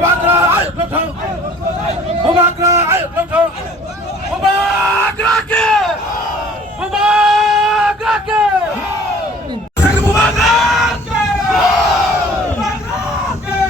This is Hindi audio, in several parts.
Bubagra, ayo Lotho. Bubagra, ayo Lotho. Bubagra ke. Bubagra ke. Sang Bubagra ke. Bubagra ke.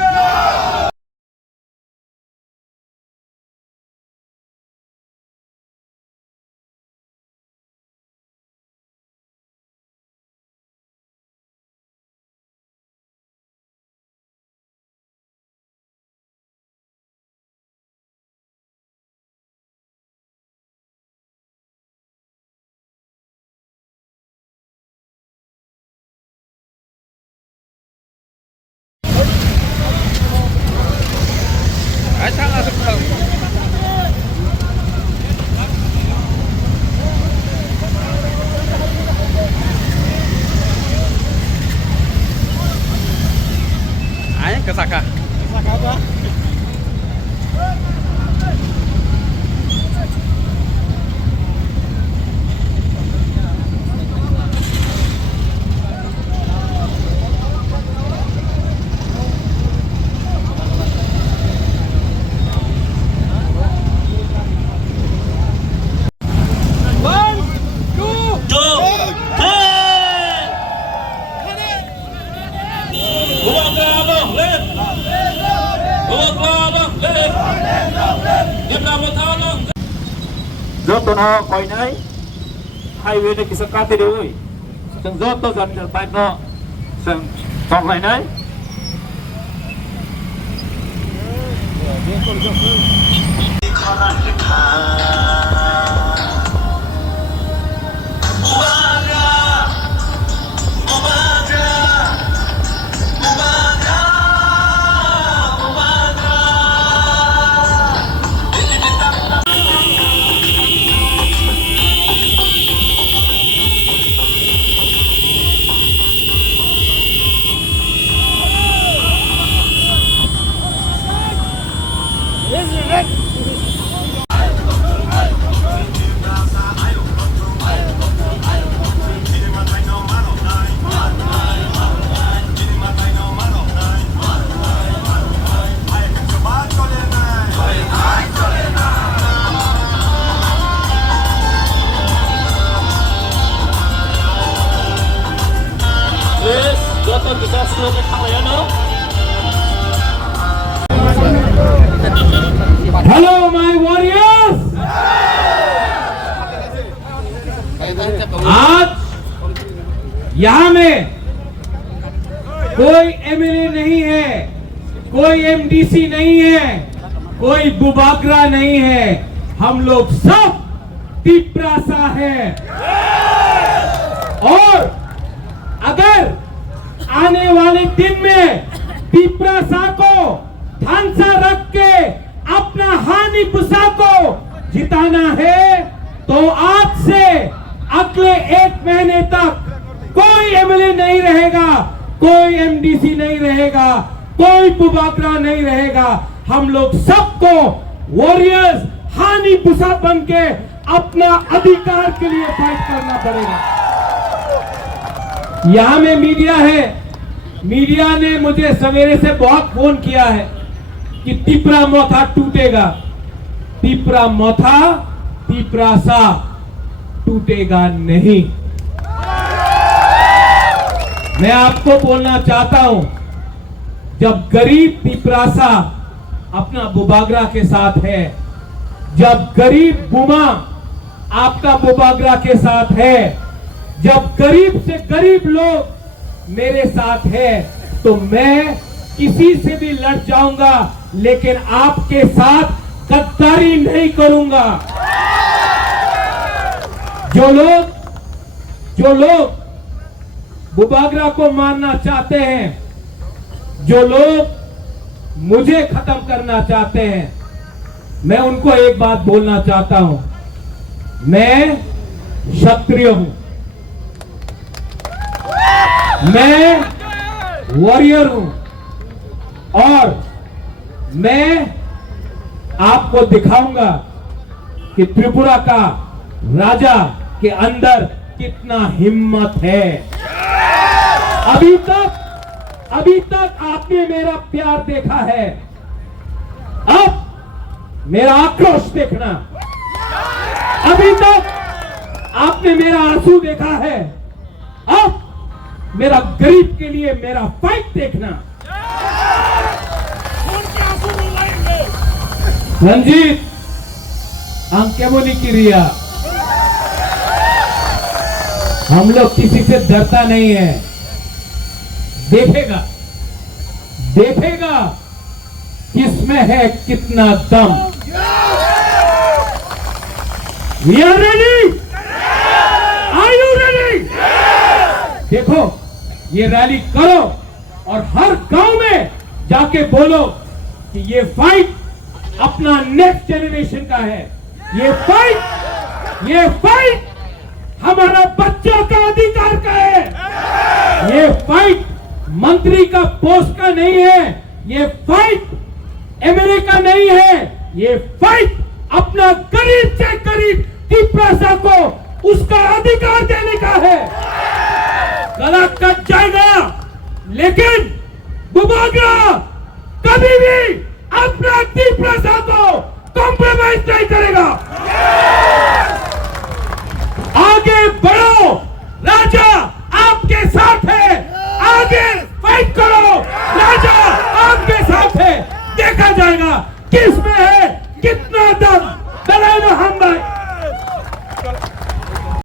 Kesaka. Kesaka apa? Joto no koi nai highway ne kisa kate de oi sang joto jan bike no sang tong lai nai Joto bisa slow ke kalian no. Hello my warriors. आज यहाँ में कोई एमएलए नहीं है, कोई एमडीसी नहीं है, कोई बुबागरा नहीं है, हम लोग सब तिपरासा है। और अगर आने वाले दिन में तिपरासा को ध्यान रख के अपना हानि पुसा को जिताना है तो आज से अगले 1 महीने तक कोई एमएलए नहीं रहेगा, कोई एमडीसी नहीं रहेगा, कोई बुबागरा नहीं रहेगा। हम लोग सबको वॉरियर्स हानि पुसा बन के अपना अधिकार के लिए फाइट करना पड़ेगा। यहाँ में मीडिया है, मीडिया ने मुझे सवेरे से बहुत फोन किया है कि तिपरा मोथा टूटेगा। तिपरा मोथा तिपरासा टूटेगा नहीं। मैं आपको बोलना चाहता हूं, जब गरीब तिपरासा अपना बुबागरा के साथ है, जब गरीब बुमा आपका बुबागरा के साथ है, जब गरीब से गरीब लोग मेरे साथ है, तो मैं किसी से भी लड़ जाऊंगा, लेकिन आपके साथ गद्दारी नहीं करूंगा। जो लोग बुबागरा को मारना चाहते हैं, जो लोग मुझे खत्म करना चाहते हैं, मैं उनको एक बात बोलना चाहता हूं, मैं क्षत्रिय हूं, मैं वॉरियर हूं और मैं आपको दिखाऊंगा कि त्रिपुरा का राजा के अंदर कितना हिम्मत है। अभी तक आपने मेरा प्यार देखा है, अब मेरा आक्रोश देखना। अभी तक आपने मेरा आंसू देखा है, अब मेरा गरीब के लिए मेरा फाइट देखना। रंजीत अंकेमोनी की रिया, हम लोग किसी से डरता नहीं है। देखेगा देखेगा किसमें है कितना दम। We are ready? Are you ready? देखो, ये रैली करो और हर गांव में जाके बोलो कि ये फाइट अपना नेक्स्ट जनरेशन का है। ये फाइट हमारा बच्चों का अधिकार का है। ये फाइट मंत्री का पोस्ट का नहीं है। ये फाइट एमएलए का नहीं है। ये फाइट अपना गरीब से गरीब तिपरासा को उसका अधिकार देने का है। गला कट जाएगा लेकिन दुबारा कभी भी अपना तिपरासा को कॉम्प्रोमाइज नहीं करेगा। आगे बढ़ो, राजा आपके साथ है। आगे फाइट करो, राजा आपके साथ है। देखा जाएगा किसमें है